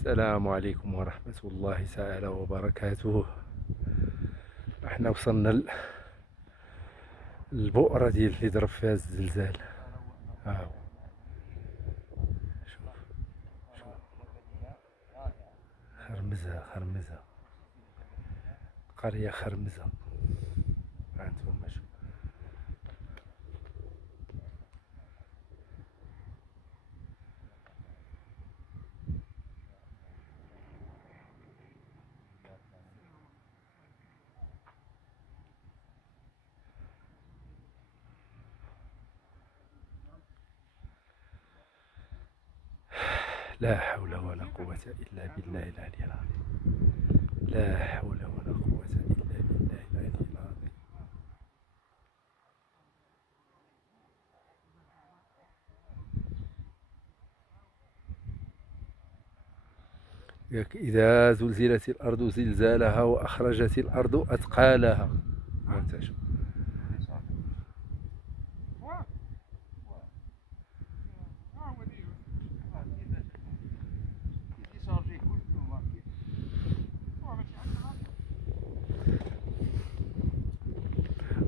السلام عليكم ورحمة الله تعالى وبركاته. احنا وصلنا للبؤرة ديال اللي ضرب فيها الزلزال. هاو شوف شوف، خرمزة خرمزة، قرية خرمزة. هانتوما شوف. لا حول ولا قوة إلا بالله العلي العظيم. لا حول ولا قوة إلا بالله العلي العظيم. إذا زلزلت الأرض زلزالها وأخرجت الأرض أثقالها. هانت شوف.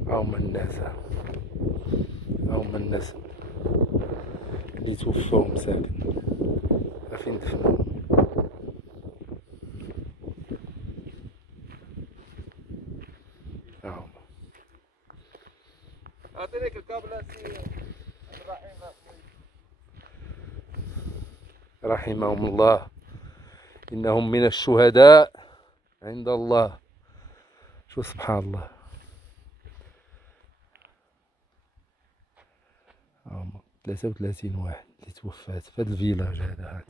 هاهما الناس، هاهما الناس اللي توفاو مساكن، فين دفنوهم. هاهما اعطينيك الكابل السي رحمهم الله، إنهم من الشهداء عند الله. شو سبحان الله. هاهما 33 واحد اللي توفات في هذا الفيلاج هذا.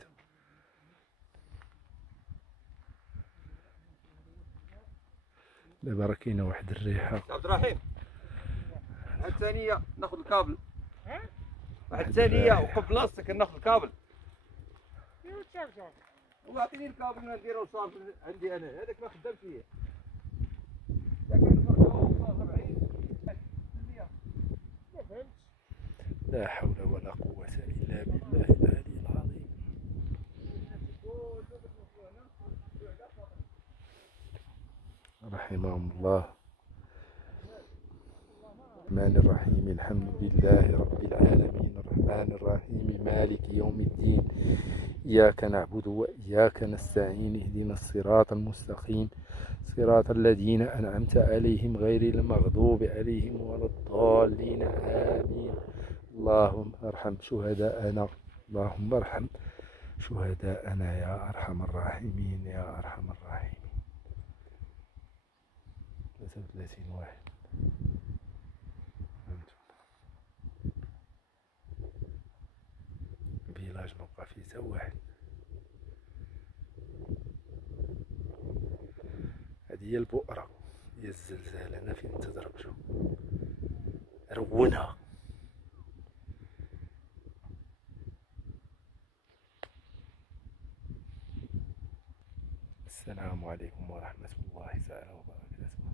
دابا راه كاينه واحد الريحه. عبد الرحيم، واحد ثانية ناخذ الكابل. واحد ثانية وقف بلاصتك ناخذ الكابل. واعطيني الكابل نديرو صار عندي انا، هذاك ما خدام فيه. لا حول ولا قوة إلا بالله العلي العظيم. رحمهم الله. الرحمن الرحيم، الحمد لله رب العالمين، الرحمن الرحيم، مالك يوم الدين، إياك نعبد وإياك نستعين، اهدنا الصراط المستقيم، صراط الذين أنعمت عليهم غير المغضوب عليهم ولا الضالين، آمين. اللهم ارحم شهداءنا، اللهم ارحم شهداءنا يا أرحم الراحمين يا أرحم الراحمين. 33 واحد. فيلاج مبقى فيه تا واحد. هذه هي البؤرة هي الزلزال. أنا فين تضرب شوف رونها. السلام عليكم ورحمة الله تعالى وبركاته.